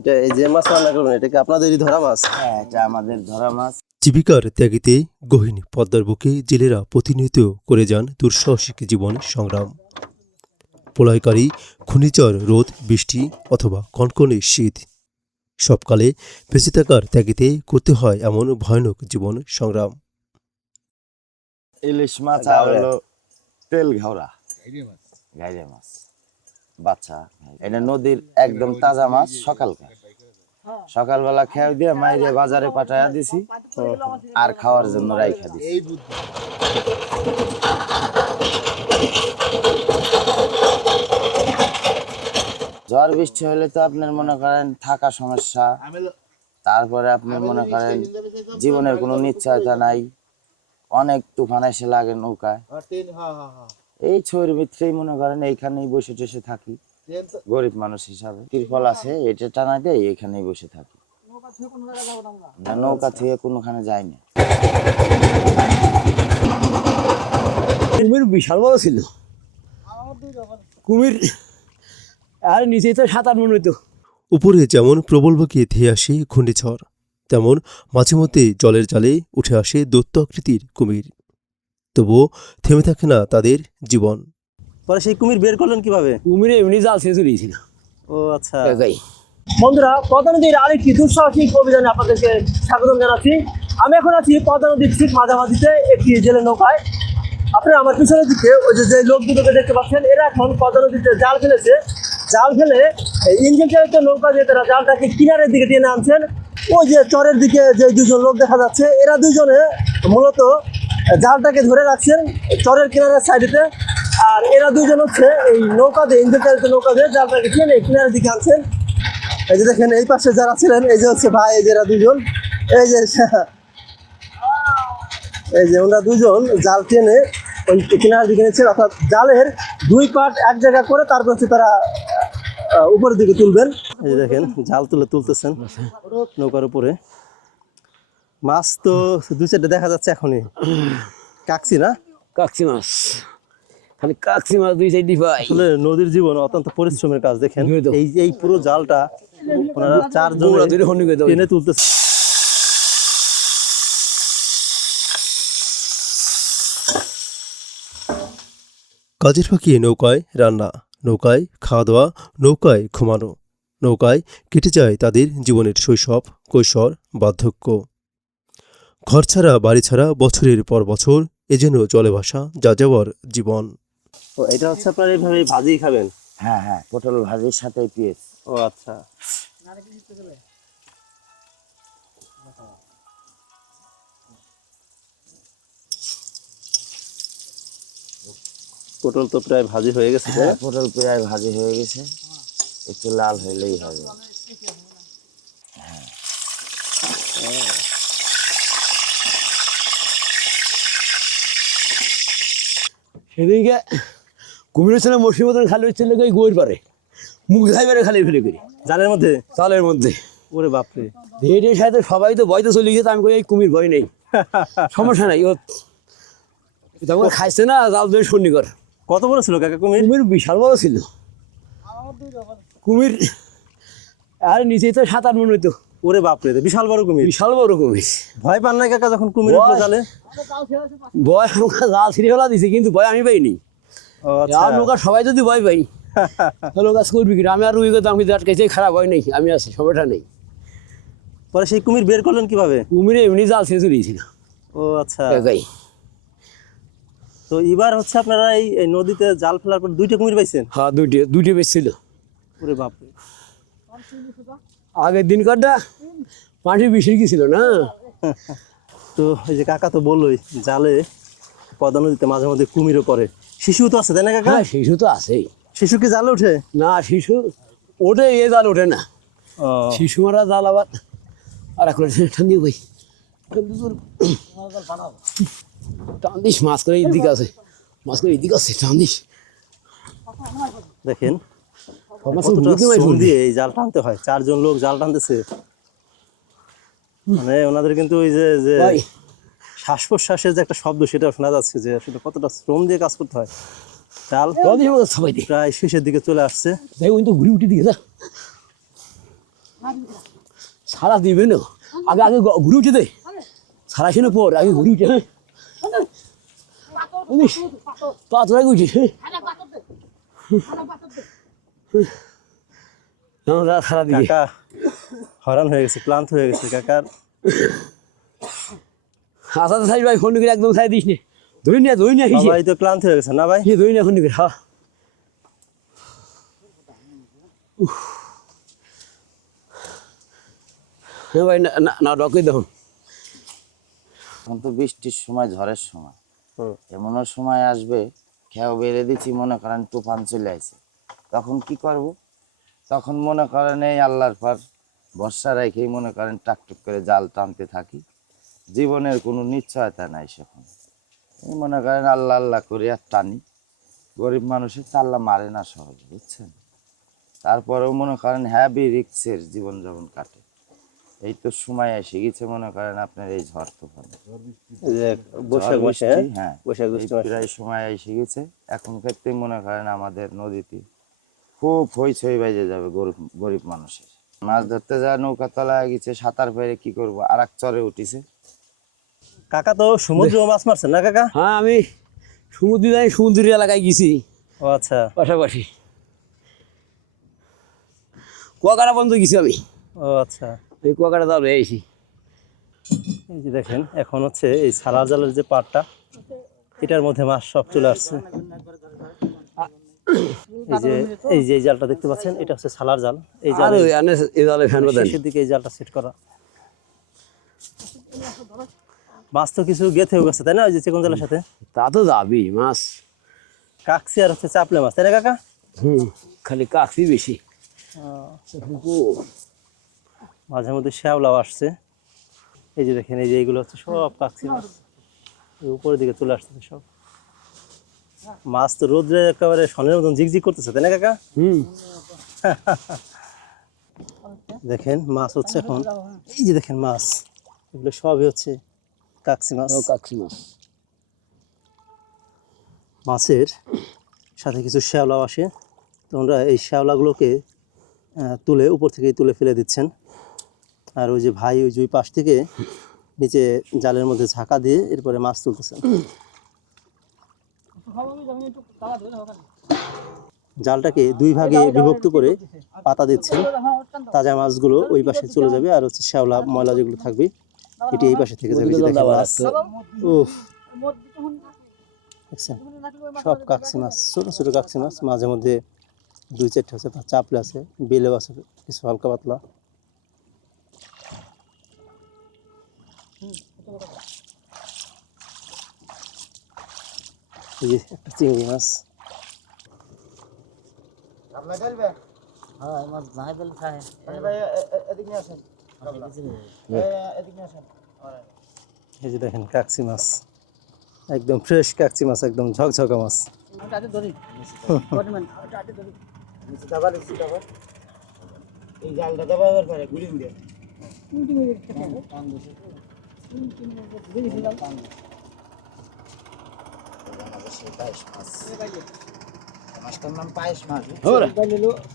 এটা এই যে মাছ রান্না করবেন এটা কি আপনাদেরই ধরা মাছ? হ্যাঁ, এটা আমাদের ধরা মাছ। জীবিকার ত্যাগিতে গহীন পদ্মার বুকে জেলেরা প্রতিনিয়ত করে যান দুঃসাহসিক জীবন সংগ্রাম। প্রলয়কারী ঘূর্ণিঝড়, রোদ, বৃষ্টি অথবা কনকনে শীত, সবকালে বেঁচে থাকার ত্যাগিতে করতে হয় এমন ভয়ানক জীবন সংগ্রাম। ইলিশ মাছ আর হলো তেল ঘাওড়া, গাইরে মাছ বাচ্চা। এটা নদীর একদম তাজা মাছ। সকালবেলা খেয়ে দিয়ে মাইরে বাজারে পাঠাইয়া দিছি আর খাওয়ার জন্য রাইখা দিছি। ঝড় বৃষ্টি হলে তো আপনার মনে করেন থাকা সমস্যা, তারপরে আপনি মনে করেন জীবনের কোনো নিশ্চয়তা নাই, অনেক তুফান এসে লাগে নৌকায়। এই ছয়ের ভিতরেই মনে করেন এইখানেই বসে টসে থাকি, গরিব মানুষ হিসাবে তিরপল আছে এটা টানা দেয়, এখানেই বসে থাকি। নৌকা থেকে কোনোখানে যাই না। কুমির বিশাল বড় ছিল, কুমির আর নিচেই তো 7-8 মন হইতো। উপরে যেমন প্রবল বেগে ধেয়ে আসে ঘূর্ণিঝড়, তেমন মাঝে মধ্যে জলের জালে উঠে আসে দৈত্য আকৃতির কুমির। তবুও থেমে থাকে না তাদের জীবন। পরে সেই কুমির বের করলেন কিভাবে? কুমিরে এমনি জাল ছেড়ে চলেছিল। ও আচ্ছা। বন্ধুরা, পদ্মা নদীর আরেকটি দুঃসাহসিক অভিযানে আপনাদেরকে স্বাগত জানাচ্ছি। আমি এখন আছি পদ্মা নদীর ঠিক মাঝামাঝিতে একটি জেলে নৌকায়। আপনারা আমার পিছনের দিকে ওই যে লোক দুটোকে দেখতে পাচ্ছেন, এরা এখন পদ্মা নদীতে জাল ফেলেছে। জাল ফেলে ইঞ্জিন চালিত নৌকা দিয়ে তারা জালটাকে কিনারের দিকে টেনে আনছেন। ওই যে চরের দিকে যে দুজন লোক দেখা যাচ্ছে, এরা দুজনে মূলত জালটাকে ধরে রাখছেন চরের কিনারের সাইডেতে। আর এরা দুজন হচ্ছে এই নৌকা দিয়ে, ইঞ্জিন চালিত নৌকা দিয়ে জালটাকে টেনে কিনারের দিকে আনছেন। এই যে দেখেন এই পাশে যারা ছিলেন, এই যে হচ্ছে ভাই, এই যে এরা দুজন, এই যে ওনারা দুজন জাল টেনে ওই কিনারের দিকে নিচ্ছেন। অর্থাৎ জালের 2 পার্ট এক জায়গা করে তারপর হচ্ছে তারা উপরের দিকে তুলবেন। এই যে দেখেন জাল তুলতেছেন নৌকার উপরে। মাছ তো 2-4টা দেখা যাচ্ছে এখনই। কাকসি না? কাকসি মাছ, খালি কাকসি মাছ 2-4টি পাই। আসলে নদীর জীবন অত্যন্ত পরিশ্রমের কাজ। দেখেন এই পুরো জালটা ওনারা 4 জন টেনে তুলতেছে। কাজের ফাঁকি নৌকায় রান্না, নৌকায় খাওয়া দাওয়া, নৌকায় ঘুমানো, নৌকায় কেটে যায় তাদের জীবনের শৈশব, কৈশোর, বার্ধক্য। ঘর ছাড়া, বাড়ি ছাড়া বছরের পর বছর এ যেন জলে ভাসা যাযাবর জীবন। ও এটা হচ্ছে আপনারা এইভাবে ভাজিই খাবেন? হ্যাঁ হ্যাঁ, পটল ভাজির সাথে পেঁয়াজ। ও আচ্ছা। পটল তো প্রায় ভাজি হয়ে গেছে। হ্যাঁ, পটল প্রায় ভাজি হয়ে গেছে, একটু লাল হইলেই হবে। সেদিনকে কুমিরের ছেলে মসির মতন খালি হচ্ছিল ওই গোয়ের পারে, মুখ ধাইবারে খালি ফেলে করি জালের মধ্যে। চালের মধ্যে। ওরে বাপরে। এর সাথে সবাই তো ভয়তে চলে গেছে। আমি কই এই কুমির ভয় নেই, সমস্যা নাই, ও তখন খাইছে না জাল ধরে সন্নিকর। কত বড় ছিল কাকা কুমির? কুমির বিশাল বড় ছিল। কুমির আর নিচেই তো 7-8 মন হইতো। ওরে বাপরে, বিশাল বড় কুমির। বিশাল বড় কুমির। ভয় পান না কাকা যখন কুমির উঠলো জালে? ভয় আমাকে জাল ছিঁড়ে ফেলা দিছে, কিন্তু ভয় আমি পাইনি। ও আচ্ছা। আর লোক সবাই যদি ভয় পাই তাহলে কাজ করবি কি? আমি আর রুই করতাম, কিন্তু আটকাইছে, খারাপ হয় নাই, আমি আছি, সমস্যা নেই। পরে সেই কুমির বের করলেন কিভাবে? কুমিরে এমনি জাল ছেড়ে চলেছিল। ও আচ্ছা। তো এবার হচ্ছে আপনারা এই নদীতে জাল ফেলার পর 2টা কুমির পাইছেন? হ্যাঁ, দুইটি বেশ ছিল। ওরে বাপরে। আগের দিন কটা পানি বেশি গেছিল না। তো এই যে কাকা তো বললোই জালে পদ্মা নদীতে মাঝে মধ্যে কুমিরও পড়ে। শিশু তো আছে তাই না কাকা? হ্যাঁ, শিশু তো আছেই। শিশু কি জালে ওঠে? না, শিশু ওঠে, এ জাল ওঠে না। শিশু মারা জাল আবার আর এখন ঠান্ডি ভাই টান্দিস মাছ করে এদিকে আছে, মাছ করে এদিকে আছে টান্দিস। দেখেন কতটা শ্রম দিয়ে এই জাল টানতে হয়। 4 জন লোক জাল টানতেছে। মানে ওনাদের কিন্তু ওই যে শ্বাস প্রশ্বাসের যে একটা শব্দ সেটা শোনা যাচ্ছে, যে আসলে কতটা শ্রম দিয়ে কাজ করতে হয়। জাল প্রায় শেষের দিকে চলে আসছে। যাই ওই তো ঘুরি উঠে দিকে যা। সারা দিবে না আগে আগে ঘুরে উঠে দে সারা শুনে পর আগে ঘুরে উঠে হ্যাঁ পাথর আগে উঠে সারা দিকে কাকা হরান হয়ে গেছে, ক্লান্ত হয়ে গেছে কাকার। আসাতে সাইড ভাই ফোন করে একদম সাই দিস নে ধরে নিয়ে আসিস সবাই তো ক্লান্ত হয়ে গেছে না ভাই? ধরে নিয়ে ফোন করে হ্যাঁ হ্যাঁ ভাই না ডকে দেখুন এখন তো বৃষ্টির সময়, ঝড়ের সময়, হুম। এমনও সময় আসবে খেয়াও বেড়ে দিচ্ছি, মনে করেন তুফান চলে আসে, তখন কি করব? তখন মনে করেন এই আল্লাহর পর ভরসা রেখেই মনে করেন টাকটুক করে জাল টানতে থাকি। জীবনের কোনো নিশ্চয়তা নাই সেখানে। এই মনে করেন আল্লাহ আল্লাহ করে আর টানি। গরিব মানুষের তো আল্লাহ মারে না সহজে, বুঝছেন? তারপরেও মনে করেন হ্যাভি রিক্সের জীবনযাপন কাটে। এই তো সময় এসে গেছে মনে করেন আপনার এই ঝড় তুফান, এই যে বৈশাখ ঝড় মাসে, বৃষ্টি, হ্যাঁ বৈশাখ এই জ্যৈষ্ঠ মাসে। প্রায় সময় এসে গেছে। এখন ক্ষেত্রে মনে করেন আমাদের নদীতে খুব হইচই বাজে যাবে গরিব গরিব মানুষের। মাছ ধরতে যা নৌকা তলায় গেছে, সাঁতার পেরে কি করব, আর এক চরে উঠিছে। কাকা তো সমুদ্র মাছ মারছেন না কাকা? হ্যাঁ আমি সমুদ্র এলাকায় গেছি ও আচ্ছা, পাশাপাশি কুয়াকাটা বন্ধ গেছি আমি ও আচ্ছা। এই কুয়াকাটা তাহলে এসি এই যে দেখেন এখন হচ্ছে এই সালার জালের যে পাটটা, এটার মধ্যে মাছ সব চলে আসছে। এই যে জালটা দেখতে পাচ্ছেন, এটা হচ্ছে সালার জাল। এই জাল এই জালে ফ্যান বাঁধেন শেষের দিকে এই জালটা সেট করা। মাছ তো কিছু গেথেও গেছে তাই না, ওই যে চিকন জালের সাথে? তা তো যাবি মাছ কাকসি আর হচ্ছে চাপলে মাছ, তাই না কাকা? খালি কাকসি বেশি মাঝে মধ্যে শ্যাওলাও আসছে। এই যে দেখেন, এই যে এইগুলো হচ্ছে সব কাকসি মাছ, এই উপরের দিকে চলে আসছে সব মাছ। তো রোদ্রে একেবারে সনের মতন ঝিকঝিক করতেছে তাই না কাকা? দেখেন মাছ হচ্ছে এখন, এই যে দেখেন মাছ, এগুলো সবই হচ্ছে কাকসি মাছ। কাকসি মাছ মাছের সাথে কিছু শ্যাওলাও আসে, তোমরা এই শ্যাওলাগুলোকে তুলে উপর থেকেই তুলে ফেলে দিচ্ছেন। আর ওই যে ভাই ওই যে পাশ থেকে নিচে জালের মধ্যে ঝাঁকা দিয়ে এরপরে মাছ তুলতেছেন। জালটাকে দুই ভাগে বিভক্ত করে পাতা দিচ্ছেন। তাজা মাছগুলো ওই পাশে চলে যাবে, আর হচ্ছে শ্যাওলা ময়লা যেগুলো থাকবে এটি এই পাশে থেকে যাবে। এই যে দেখেন মাছ, উফ দেখছেন সব কাকসি মাছ, ছোট ছোট কাকসি মাছ। মাঝে মধ্যে দুই চারটে আছে, চাপলে আছে, বেলেও আছে কিছু হালকা পাতলা। এই যে একটা চিংড়ি মাছ। এই যে দেখেন কাকসি মাছ, একদম ফ্রেশ কাকসি মাছ, একদম ঝকঝকা মাছ। এই জালটা ব্যবহার করে ঘুরিয়ে দিয়ে মাছটার নাম পায়েস মাছ।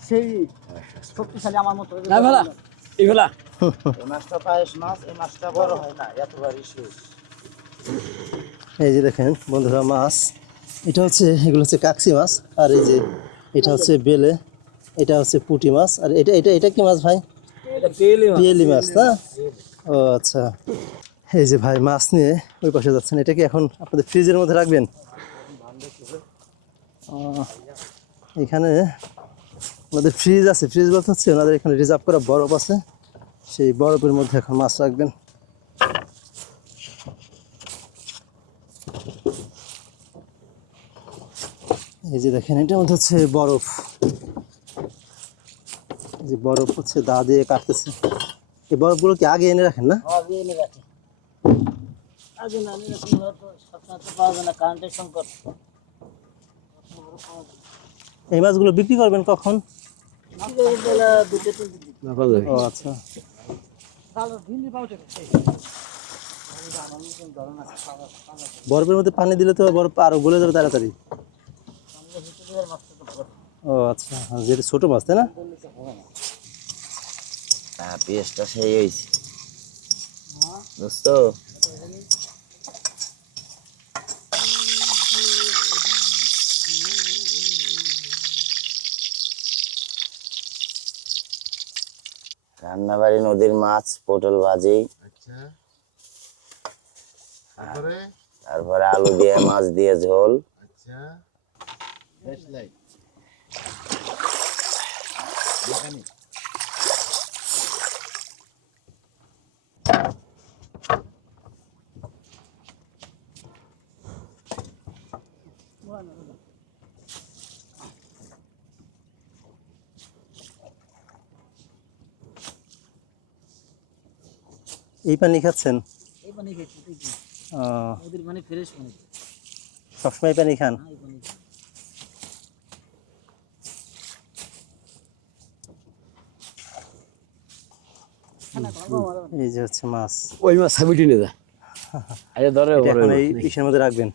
সেই শক্তিশালী আমার মতো না ফেলা এই ফেলা এই মাছটা পায়েস মাছ, এই মাছটা বড় হয় না, এতবারই শেষ। এই যে দেখেন বন্ধুরা মাছ, এটা হচ্ছে, এগুলো হচ্ছে কাকসি মাছ, আর এই যে এটা হচ্ছে বেলে, এটা হচ্ছে পুঁটি মাছ, আর এটা এটা এটা কি মাছ ভাই? পিয়েলি মাছ না? ও আচ্ছা। এই যে ভাই মাছ নিয়ে ওই পাশে যাচ্ছেন, এটা কি এখন আপনাদের ফ্রিজের মধ্যে রাখবেন? এখানে ওনাদের ফ্রিজ আছে, ফ্রিজ বলতে হচ্ছে ওনাদের এখানে রিজার্ভ করা বরফ আছে, সেই বরফের মধ্যে এখন মাছ রাখবেন। এই যে দেখেন এটার মধ্যে হচ্ছে বরফ, এই যে বরফ হচ্ছে দা দিয়ে কাটতেছে। এই বরফগুলো কি আগে এনে রাখেন না? এই মাছগুলো বিক্রি করবেন কখন? ও আচ্ছা। বরফের মধ্যে পানি দিলে তো বরফ আরো গলে যাবে তাড়াতাড়ি। ও আচ্ছা, যেটা ছোট মাছ তাই না? পেঁয়াজটা সেই হয়েছে দোস্ত। রান্নাবাড়ি নদীর মাছ পটল ভাজি, তারপরে আলু দিয়ে মাছ দিয়ে ঝোল। এই পানি খাচ্ছেন? এই পানি খেয়েছি ঠিকই। আহ, নদীর পানি ফ্রেশ পানি। সবসময় এই পানি খান? এই পানি খাই। এই যে হচ্ছে মাছ, ওই মাছ সাবিটি নিয়ে যায় আরে ধরে এটা এখন এই ইসের মধ্যে রাখবেন।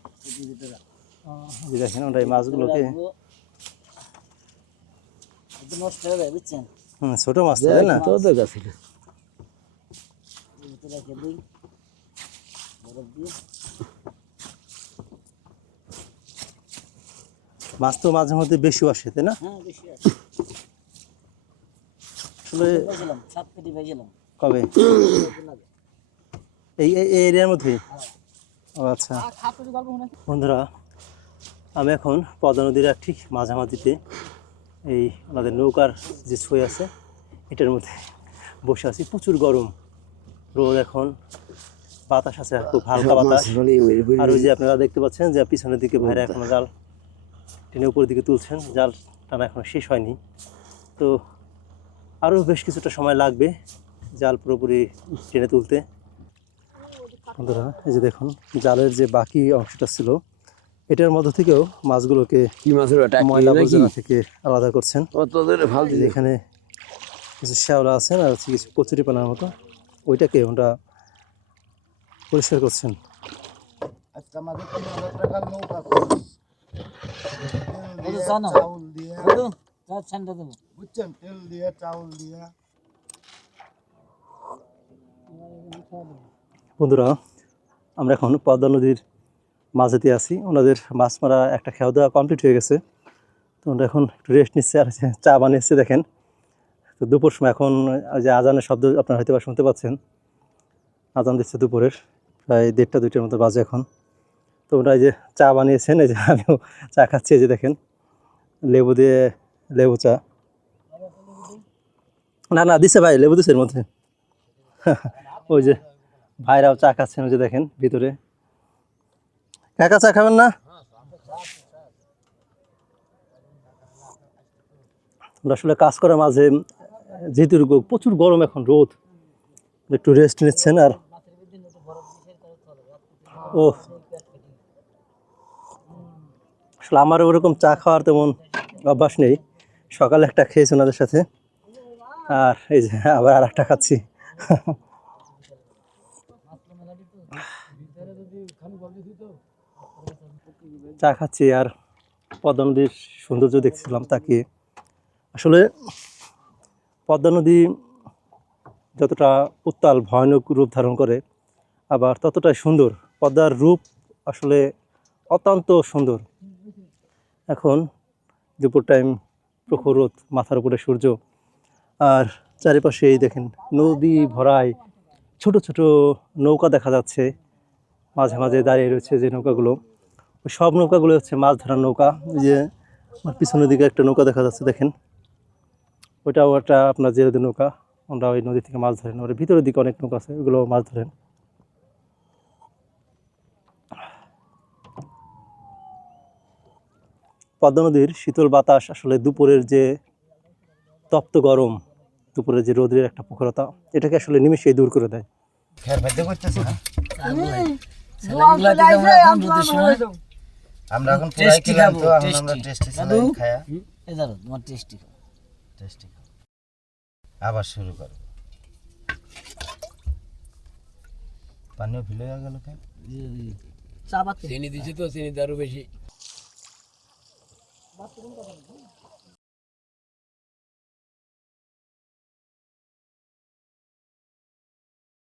এই যে দেখেন ওটা এই মাছগুলোকে, একদম নষ্ট হয়ে যায় বুঝছেন। ছোট মাছ তো, তাই না? তো দেখা ছিল এর ভিতরে রেখে দিই বরফ দিয়ে। মাছ তো মাঝে মধ্যে বেশিও আসে, তাই না? হ্যাঁ বেশি আছে। আসলে পেয়েছিলাম 7 কেজি পেয়েছিলাম। কবে? এই এই এরিয়ার মধ্যেই? ও আচ্ছা। বন্ধুরা, আমি এখন পদ্মা নদীর ঠিক মাঝামাঝিতে এই আমাদের নৌকার যে ছই আছে এটার মধ্যে বসে আছি। প্রচুর গরম, রোদ, এখন বাতাস আছে, খুব হালকা বাতাস। আর ওই যে আপনারা দেখতে পাচ্ছেন যে পিছনের দিকে ভাইরা এখনো জাল টেনে উপরের দিকে তুলছেন, জাল টানা এখনো শেষ হয়নি। তো আরও বেশ কিছুটা সময় লাগবে জাল পুরোপুরি টেনে তুলতে। বন্ধুরা, এই যে দেখুন জালের যে বাকি অংশটা ছিল এটার মধ্য থেকেও মাছগুলোকে কি মাছের ওটা ময়লা আবর্জনা থেকে আলাদা করছেন। তোদের ফাল এই যে এখানে কিছু শ্যাওলা আছেন আর হচ্ছে কিছু কচুরিপানার মতো, ওইটাকে ওটা পরিষ্কার করছেন। দাদু চা নাও। দাদু চা ঠান্ডা দেবো। বন্ধুরা, আমরা এখন পদ্মা নদীর মাঝেতে আছি। ওনাদের মাছ মারা একটা খাওয়া দাওয়া কমপ্লিট হয়ে গেছে, তো ওরা এখন একটু রেস্ট নিচ্ছে আর চা বানিয়েছে দেখেন। তো দুপুর সময় এখন ওই যে আজানের শব্দ আপনারা হয়তো বা শুনতে পাচ্ছেন, আজান দিচ্ছে দুপুরের প্রায় 1:30 2টার মতো বাজে এখন। তো ওরা এই যে চা বানিয়েছেন, এই যে আমিও চা খাচ্ছি। এই যে দেখেন লেবু দিয়ে, লেবু চা। না না দিছে ভাই, লেবু দিছে এর মধ্যে। ওই যে ভাইরাও চা খাচ্ছেন, ওই যে দেখেন ভিতরে। কাকা চা খাবেন না? ওরা আসলে কাজ করার মাঝে যেহেতু প্রচুর গরম, এখন রোদ, একটু রেস্ট নিচ্ছেন। আর ও আসলে আমার ওরকম চা খাওয়ার তেমন অভ্যাস নেই, সকালে একটা খেয়েছি ওনাদের সাথে, আর এই যে আবার আর একটা খাচ্ছি। চা খাচ্ছি আর পদ্মা নদীর সৌন্দর্য দেখছিলাম তাকিয়ে। আসলে পদ্মা নদী যতটা উত্তাল ভয়ানক রূপ ধারণ করে, আবার ততটাই সুন্দর। পদ্মার রূপ আসলে অত্যন্ত সুন্দর। এখন দুপুর টাইম, প্রখর রোদ, মাথার উপরে সূর্য, আর চারিপাশে এই দেখেন নদী ভরায় ছোট ছোট নৌকা দেখা যাচ্ছে। মাঝে মাঝে দাঁড়িয়ে রয়েছে যে নৌকাগুলো, ওই সব নৌকাগুলো হচ্ছে মাছ ধরার নৌকা। এই যে আমার পিছনের দিকে একটা নৌকা দেখা যাচ্ছে দেখেন, ওইটাও একটা আপনার জেলেদের নৌকা। ওরা ওই নদী থেকে মাছ ধরেন। ওর ভিতরের দিকে অনেক নৌকা আছে, ওগুলো মাছ ধরেন। পদ্মা নদীর শীতল বাতাস আসলে দুপুরের যে তপ্ত গরম, দুপুরের যে রোদের একটা প্রখরতা, এটাকে আসলে নিমেষেই দূর করে দেয়। আমরা এখন পুরাই খেলাম, তো এখন আমরা টেস্টি খায়া এই ধরো তোমার টেস্টি। টেস্টি আবার শুরু করো। পানিও ফেলে গেল কেন? চা পাতে চিনি দিছে তো, চিনি আরো বেশি।